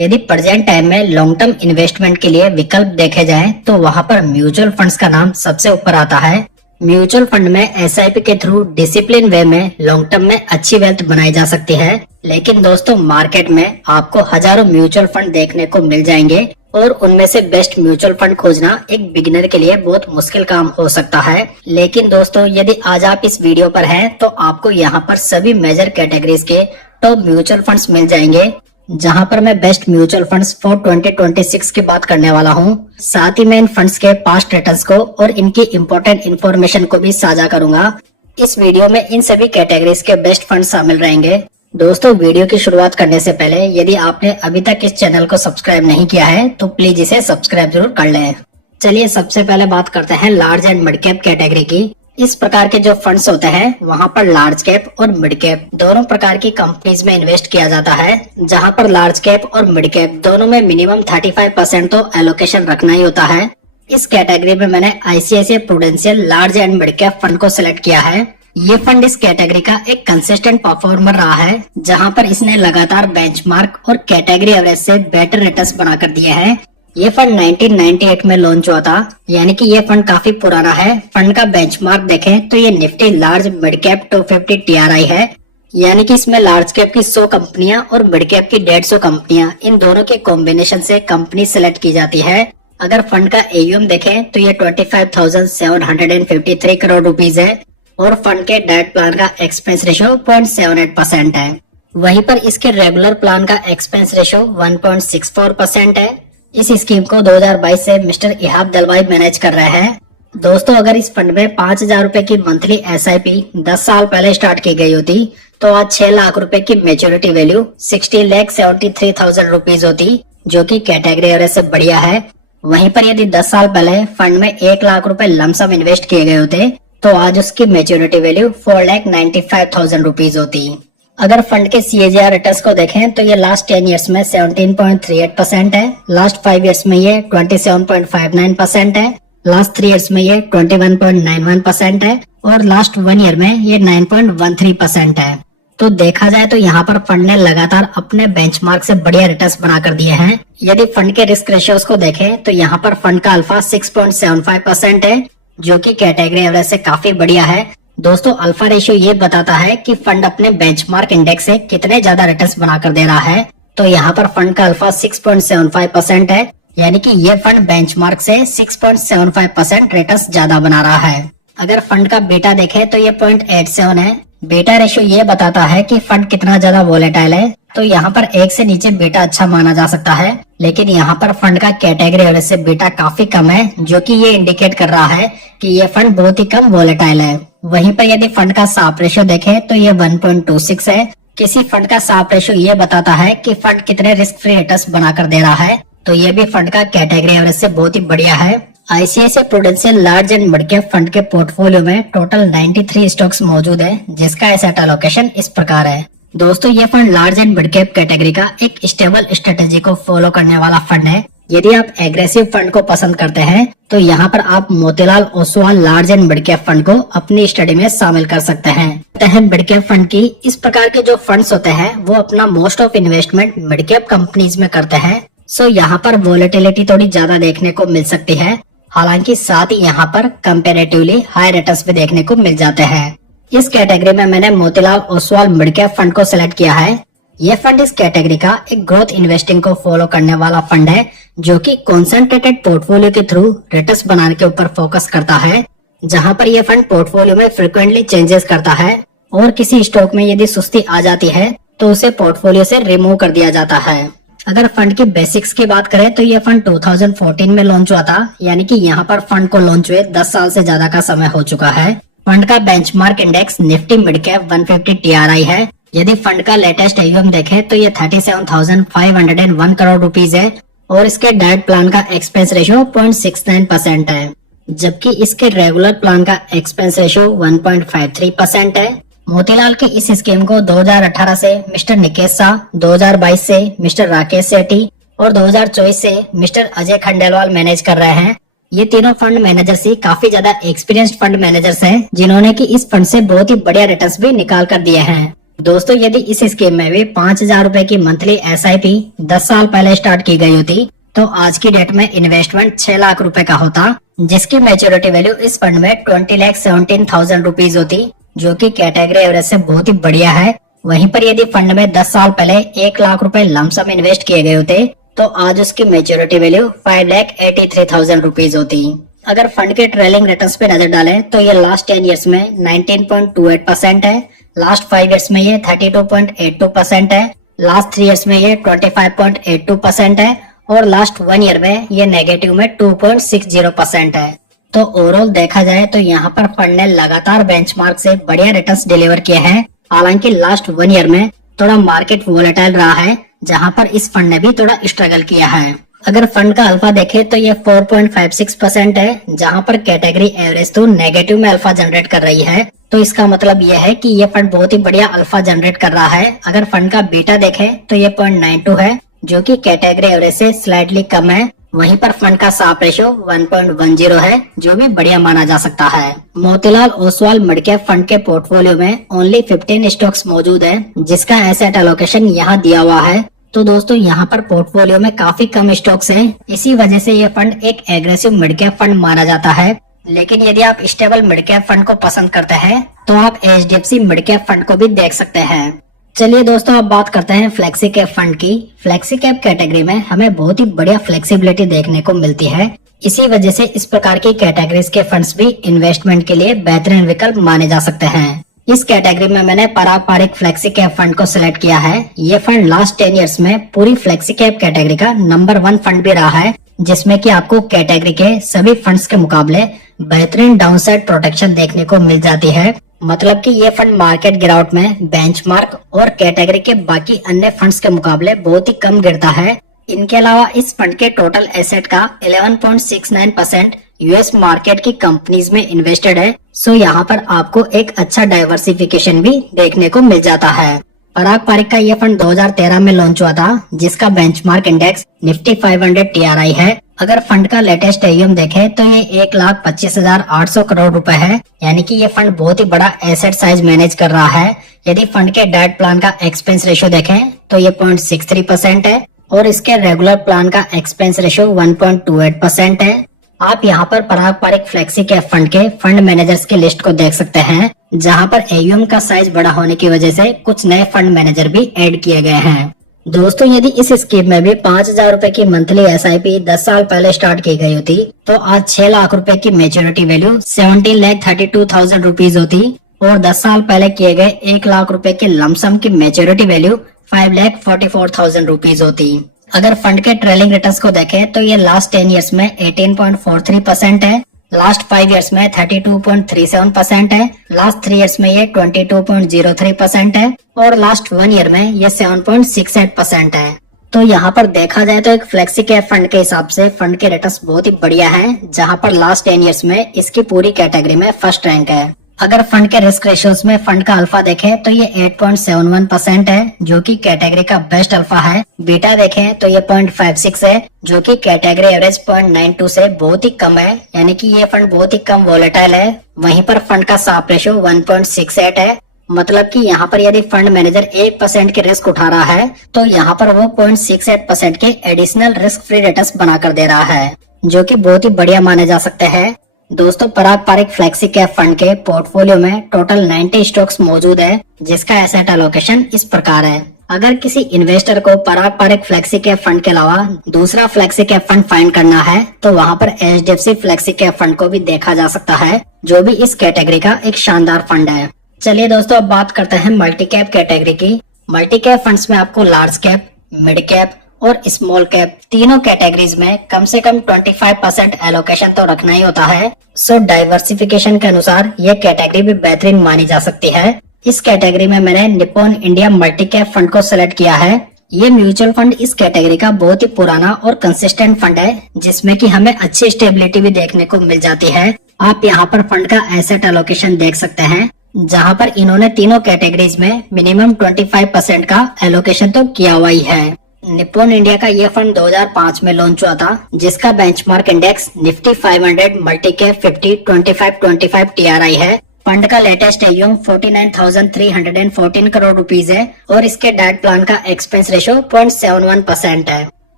यदि present time में long term investment के लिए विकल्प देखे जाएं तो वहां पर म्यूचुअल फंड्स का नाम सबसे ऊपर आता है। म्यूचुअल फंड में एसआईपी के थ्रू डिसिप्लिन वे में लॉन्ग टर्म में अच्छी वेल्थ बनाई जा सकती है। लेकिन दोस्तों, मार्केट में आपको हजारों म्यूचुअल फंड देखने को मिल जाएंगे और उनमें से बेस्ट म्यूचुअल फंड खोजना एक बिगिनर के लिए बहुत मुश्किल काम हो सकता है। लेकिन दोस्तों, यदि आज आप इस वीडियो पर हैं तो आपको यहाँ पर सभी मेजर कैटेगरीज के टॉप म्यूचुअल फंड्स मिल जाएंगे, जहां पर मैं बेस्ट म्यूचुअल फंड्स फॉर 2026 की बात करने वाला हूं। साथ ही मैं इन फंड्स के पास्ट रिटर्न्स को और इनकी इम्पोर्टेंट इन्फॉर्मेशन को भी साझा करूंगा। इस वीडियो में इन सभी कैटेगरीज के बेस्ट फंड शामिल रहेंगे। दोस्तों, वीडियो की शुरुआत करने से पहले यदि आपने अभी तक इस चैनल को सब्सक्राइब नहीं किया है तो प्लीज इसे सब्सक्राइब जरूर कर लें। चलिए सबसे पहले बात करते हैं large and mid cap category की। इस प्रकार के जो फंड्स होते हैं वहां पर लार्ज कैप और मिड कैप दोनों प्रकार की कंपनीज में इन्वेस्ट किया जाता है, जहां पर लार्ज कैप और मिड कैप दोनों में मिनिमम 35% तो एलोकेशन रखना ही होता है। इस कैटेगरी में मैंने ICICI prudential large and mid cap fund को सिलेक्ट किया है। ये फंड इस कैटेगरी का एक कंसिस्टेंट परफॉर्मर रहा है, जहां पर इसने लगातार बेंचमार्क और कैटेगरी एवरेज से बेटर रिटर्न्स बनाकर दिए हैं। ये फंड 1998 में लॉन्च हुआ था, यानी कि ये फंड काफी पुराना है। फंड का बेंचमार्क देखें तो ये Nifty large mid cap 250 TRI है, यानी कि इसमें लार्ज कैप की 100 कंपनियां और मिड कैप की 150 कंपनियां, इन दोनों के कॉम्बिनेशन से कंपनी सिलेक्ट की जाती है। अगर फंड का एयूएम देखें तो ये 25,753 करोड़ रुपीज है और फंड के डाइट प्लान का एक्सपेंस रेशियो 0.78% है। वहीं पर इसके रेगुलर प्लान का एक्सपेंस रेशियो 1.64% है। इस स्कीम को 2022 से मिस्टर इहाब दलवाई मैनेज कर रहे हैं। दोस्तों, अगर इस फंड में 5,000 रुपए की मंथली एसआईपी 10 साल पहले स्टार्ट की गई होती तो आज 6 लाख रुपए की मेच्योरिटी वैल्यू 60,73,000 रुपीज होती, जो कि कैटेगरी एवरेज से बढ़िया है। वहीं पर यदि 10 साल पहले फंड में 1 लाख रुपए लमसम इन्वेस्ट किए गए होते तो आज उसकी मेच्योरिटी वैल्यू 4,95,000 रुपीज होती। अगर फंड के CAGR रिटर्न्स को देखें तो ये लास्ट 10 इयर्स में 17.38% है, लास्ट 5 इयर्स में ये 27.59% है, लास्ट 3 इयर्स में ये 21.91% है और लास्ट 1 ईयर में ये 9.13% है। तो देखा जाए तो यहाँ पर फंड ने लगातार अपने बेंचमार्क से बढ़िया रिटर्न्स बनाकर दिए हैं। यदि फंड के रिस्क रेशियोज को देखें तो यहाँ पर फंड का अल्फा 6.75% है, जो कि कैटेगरी एवरेज से काफी बढ़िया है। दोस्तों, अल्फा रेशियो ये बताता है कि फंड अपने बेंचमार्क इंडेक्स से कितने ज्यादा रिटर्न्स बनाकर दे रहा है। तो यहाँ पर फंड का अल्फा 6.75% है, यानी कि ये फंड बेंचमार्क से 6.75% रिटर्न्स ज्यादा बना रहा है। अगर फंड का बीटा देखें तो ये 0.87 है। बीटा रेशियो ये बताता है कि फंड कितना ज्यादा वोलेटाइल है। तो यहाँ पर 1 से नीचे बीटा अच्छा माना जा सकता है, लेकिन यहाँ पर फंड का कैटेगरी एवरेज से बीटा काफी कम है, जो कि ये इंडिकेट कर रहा है कि ये फंड बहुत ही कम वोलेटाइल है। वहीं पर यदि फंड का साप रेशियो देखें तो ये 1.26 है। किसी फंड का साप रेशियो ये बताता है कि फंड कितने रिस्क फ्री रिटर्न्स बनाकर दे रहा है, तो ये भी फंड का कैटेगरी एवरेज से बहुत ही बढ़िया है। ICICI prudential large and mid cap fund के पोर्टफोलियो में टोटल 93 स्टॉक्स मौजूद है, जिसका एसेट एलोकेशन इस प्रकार है। दोस्तों, ये fund large and mid cap category का एक स्टेबल स्ट्रेटेजी को फॉलो करने वाला फंड है। यदि आप एग्रेसिव फंड को पसंद करते हैं तो यहाँ पर आप Motilal Oswal large and mid cap fund को अपनी स्टडी में शामिल कर सकते हैं। मिड कैप फंड की इस प्रकार के जो फंड्स होते हैं वो अपना most of investment mid cap companies में करते हैं। सो यहाँ पर वोलेटिलिटी थोड़ी ज्यादा देखने को मिल सकती है, हालांकि साथ ही यहाँ पर कंपेरेटिवली हाई रिटर्न्स भी देखने को मिल जाते हैं। इस कैटेगरी में मैंने Motilal Oswal mid cap fund को सिलेक्ट किया है। यह फंड इस कैटेगरी का एक ग्रोथ इन्वेस्टिंग को फॉलो करने वाला फंड है, जो कि कॉन्सेंट्रेटेड पोर्टफोलियो के थ्रू रिटर्न्स बनाने के ऊपर फोकस करता है, जहां पर यह फंड पोर्टफोलियो में फ्रिक्वेंटली चेंजेस करता है और किसी स्टॉक में यदि सुस्ती आ जाती है तो उसे पोर्टफोलियो से रिमूव कर दिया जाता है। अगर फंड की बेसिक्स की बात करें तो यह फंड 2014 में लॉन्च हुआ था, यानी कि यहाँ पर फंड को लॉन्च हुए 10 साल से ज्यादा का समय हो चुका है। फंड का benchmark index Nifty mid cap 150 TRI है। यदि फंड का लेटेस्ट एयूएम देखें तो ये 37,501 करोड़ रुपीज है और इसके डाइट प्लान का एक्सपेंस रेशियो 0.69% है, जबकि इसके रेगुलर प्लान का एक्सपेंस रेशियो 1.53% है। मोतीलाल की इस स्कीम को 2018 से मिस्टर निकेश शाह, 2022 से मिस्टर राकेश सेठी और 2024 से मिस्टर अजय खंडेलवाल मैनेज कर रहे हैं। ये तीनों फंड मैनेजर्स ही काफी ज्यादा एक्सपीरियंस्ड फंड मैनेजर्स हैं, जिन्होंने कि इस फंड से बहुत ही बढ़िया रिटर्न्स भी निकाल कर दिए हैं। दोस्तों यदि इस स्कीम में भी 5,000 रुपए की मंथली SIP 10 साल पहले स्टार्ट की गई होती तो आज की डेट में इन्वेस्टमेंट 6 लाख रुपए का होता, जिसकी मैच्योरिटी वैल्यू इस फंड में 20,17,000 रुपीज होती, जो कि कैटेगरी एवरेज से बहुत ही बढ़िया है। वहीं पर यदि फंड में 10 साल पहले 1 लाख रुपए लमसम इन्वेस्ट किए गए होते तो आज उसकी मैच्योरिटी वैल्यू 5,83,000 रुपीज होती। अगर फंड के ट्रेलिंग रिटर्न्स पे नजर डालें तो ये लास्ट 10 इयर्स में 19.28% है, लास्ट 5 इयर्स में ये 32.82% है, लास्ट 3 इयर्स में ये 25.82% है और लास्ट 1 ईयर में ये नेगेटिव में 2.60% है। तो ओवरऑल देखा जाए तो यहाँ पर फंड ने लगातार बेंचमार्क से बढ़िया रिटर्न्स डिलीवर किए हैं। हालांकि लास्ट 1 ईयर में थोड़ा मार्केट वोलेटाइल रहा है, जहां पर इस फंड ने भी थोड़ा स्ट्रगल किया है। अगर फंड का अल्फा देखे तो ये 4.56% है, जहां पर कैटेगरी एवरेज तो नेगेटिव में अल्फा जनरेट कर रही है। तो इसका मतलब यह है कि ये फंड बहुत ही बढ़िया अल्फा जनरेट कर रहा है। अगर फंड का बीटा देखे तो ये 0.92 है, जो कि कैटेगरी एवरेज से स्लाइटली कम है। वहीं पर फंड का साप रेशो 1.10 है, जो भी बढ़िया माना जा सकता है। Motilal Oswal mid cap fund के पोर्टफोलियो में ओनली 15 स्टॉक्स मौजूद है, जिसका एसेट एलोकेशन यहाँ दिया हुआ है। तो दोस्तों यहाँ पर पोर्टफोलियो में काफी कम स्टॉक्स हैं, इसी वजह से ये फंड एक एग्रेसिव मिड कैप फंड माना जाता है। लेकिन यदि आप स्टेबल मिड कैप फंड को पसंद करते हैं तो आप HDFC मिड कैप फंड को भी देख सकते हैं। चलिए दोस्तों अब बात करते हैं फ्लेक्सी कैप फंड की। फ्लेक्सी कैप कैटेगरी में हमें बहुत ही बढ़िया फ्लेक्सिबिलिटी देखने को मिलती है। इसी वजह से इस प्रकार की कैटेगरीज के फंड्स भी इन्वेस्टमेंट के लिए बेहतरीन विकल्प माने जा सकते हैं। इस कैटेगरी में मैंने पराग पारिक फ्लेक्सी कैप फंड को सिलेक्ट किया है। ये फंड लास्ट 10 इयर्स में पूरी फ्लेक्सी कैप कैटेगरी का नंबर 1 फंड भी रहा है, जिसमें कि आपको कैटेगरी के सभी फंड्स के मुकाबले बेहतरीन डाउनसाइड प्रोटेक्शन देखने को मिल जाती है। मतलब कि ये फंड मार्केट गिरावट में बेंचमार्क और कैटेगरी के बाकी अन्य फंड्स के मुकाबले बहुत ही कम गिरता है। इनके अलावा इस फंड के टोटल एसेट का 11.69% US मार्केट की कंपनीज में इन्वेस्टेड है। सो यहाँ पर आपको एक अच्छा डाइवर्सिफिकेशन भी देखने को मिल जाता है। पराग पारिक का ये फंड 2013 में लॉन्च हुआ था, जिसका बेंचमार्क इंडेक्स निफ्टी 500 TRI है। अगर फंड का लेटेस्ट AUM देखें तो ये 1,25,800 करोड़ रुपए है, यानी कि ये फंड बहुत ही बड़ा एसेट साइज मैनेज कर रहा है। यदि फंड के डाइट प्लान का एक्सपेंस रेशियो देखें तो ये 0.63% है और इसके रेगुलर प्लान का एक्सपेंस रेशियो 1.28% है। आप यहाँ पर पराग पारिक फ्लेक्सी कैप फंड के फंड मैनेजर्स की लिस्ट को देख सकते हैं, जहाँ पर AUM का साइज बड़ा होने की वजह से कुछ नए फंड मैनेजर भी ऐड किए गए हैं। दोस्तों यदि इस स्कीम में भी 5,000 रुपए की मंथली SIP 10 साल पहले स्टार्ट की गई होती तो आज 6 लाख रुपए की मैच्योरिटी वैल्यू 17,32,000 रुपीज होती और 10 साल पहले किए गए 1 लाख रुपए के लमसम की मैच्योरिटी वैल्यू 5,44,000 रुपीज होती। अगर फंड के ट्रेलिंग रिटर्न्स को देखें तो ये लास्ट 10 इयर्स में 18.43% है, लास्ट 5 इयर्स में 32.37% है, लास्ट 3 इयर्स में ये 22.03% है और लास्ट 1 ईयर में ये 7.68% है। तो यहाँ पर देखा जाए तो एक फ्लेक्सी कैप फंड के हिसाब से फंड के रिटर्न्स बहुत ही बढ़िया हैं, जहाँ पर लास्ट 10 इयर्स में इसकी पूरी कैटेगरी में फर्स्ट रैंक है। अगर फंड के रिस्क रेशियोज में फंड का अल्फा देखें तो ये 8.71% है, जो कि कैटेगरी का बेस्ट अल्फा है। बीटा देखें तो ये 0.56 है, जो कि कैटेगरी एवरेज 0.92 से बहुत ही कम है, यानी कि ये फंड बहुत ही कम वोलेटाइल है। वहीं पर फंड का साप रेशियो 1.68 है, मतलब कि यहाँ पर यदि फंड मैनेजर 1% के रिस्क उठा रहा है तो यहाँ पर वो 0.68% के एडिशनल रिस्क फ्री रिटर्न्स बनाकर दे रहा है, जो कि बहुत ही बढ़िया माने जा सकते हैं। दोस्तों पराग पारिक फ्लेक्सी कैप फंड के पोर्टफोलियो में टोटल 90 स्टॉक्स मौजूद है, जिसका एसेट एलोकेशन इस प्रकार है। अगर किसी इन्वेस्टर को पराग पारिक फ्लेक्सी कैप फंड के अलावा दूसरा फ्लेक्सी कैप फंड फाइंड करना है तो वहाँ पर HDFC फ्लेक्सी कैप फंड को भी देखा जा सकता है, जो भी इस कैटेगरी का एक शानदार फंड है। चलिए दोस्तों अब बात करते हैं मल्टी कैप कैटेगरी की। मल्टी कैप फंड्स में आपको लार्ज कैप, मिड कैप और स्मॉल कैप तीनों कैटेगरीज में कम से कम 25% एलोकेशन तो रखना ही होता है। सो डाइवर्सिफिकेशन के अनुसार ये कैटेगरी भी बेहतरीन मानी जा सकती है। इस कैटेगरी में मैंने Nippon India multi cap fund को सिलेक्ट किया है। ये म्यूचुअल फंड इस कैटेगरी का बहुत ही पुराना और कंसिस्टेंट फंड है, जिसमें कि हमें अच्छी स्टेबिलिटी भी देखने को मिल जाती है। आप यहाँ पर फंड का एसेट एलोकेशन देख सकते हैं, जहाँ पर इन्होंने तीनों कैटेगरीज में मिनिमम 25% का एलोकेशन तो किया हुआ ही है। निप्पॉन इंडिया का ये फंड 2005 में लॉन्च हुआ था, जिसका benchmark index Nifty 500 multi cap 50 25 25 TRI है फंड का लेटेस्ट एयूएम 49,314 करोड़ रुपीस है और इसके डाइट प्लान का एक्सपेंस रेशो 0.71% है,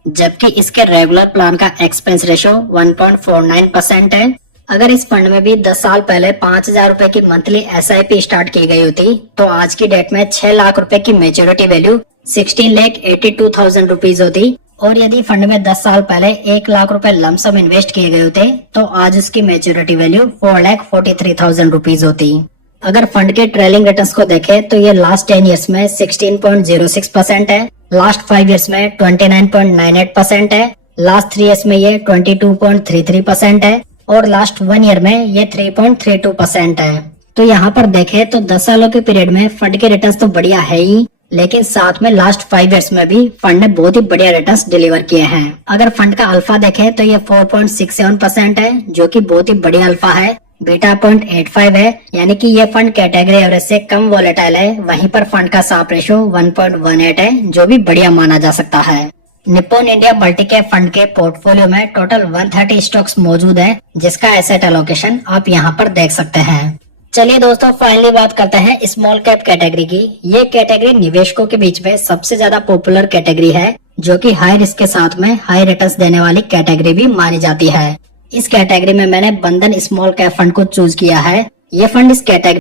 जबकि इसके रेगुलर प्लान का एक्सपेंस रेशो 1.49% है। अगर इस फंड में भी 10 साल पहले 5,000 रुपए की मंथली SIP स्टार्ट की गई होती तो आज की डेट में 6 लाख रुपए की मेच्योरिटी वैल्यू 16,82,000 रुपीज होती, और यदि फंड में 10 साल पहले 1 लाख रुपए लमसम इन्वेस्ट किए गए होते तो आज उसकी मेच्योरिटी वैल्यू 4,43,000 रुपीज होती। अगर फंड के ट्रेलिंग रिटर्न्स को देखें तो ये लास्ट 10 इयर्स में 16.06% है, लास्ट 5 इयर्स में 29.98% है, लास्ट 3 इयर्स में ये 22.33% है और लास्ट 1 ईयर में ये 3.32% है। तो यहाँ पर देखें तो 10 सालों के पीरियड में फंड के रिटर्न्स तो बढ़िया है ही, लेकिन साथ में लास्ट 5 इयर्स में भी फंड ने बहुत ही बढ़िया रिटर्न्स डिलीवर किए हैं। अगर फंड का अल्फा देखें तो ये 4.67% है, जो कि बहुत ही बढ़िया अल्फा है। बीटा 0.85 है, यानी कि ये फंड कैटेगरी एवरेज से कम वोलेटाइल है। वहीं पर फंड का साप रेशो 1.18 है, जो भी बढ़िया माना जा सकता है। निप्पॉन इंडिया मल्टीकैप फंड के पोर्टफोलियो में टोटल 130 स्टॉक्स मौजूद है, जिसका एसेट एलोकेशन आप यहाँ पर देख सकते हैं। चलिए दोस्तों, फाइनली बात करते हैं स्मॉल कैप कैटेगरी की। ये कैटेगरी निवेशकों के बीच में सबसे ज्यादा पॉपुलर कैटेगरी है, जो कि हाई रिस्क के साथ में हाई रिटर्न्स देने वाली कैटेगरी भी मानी जाती है। इस कैटेगरी में मैंने बंधन स्मॉल कैप फंड को चूज किया है। ये फंड इस कैटेगरी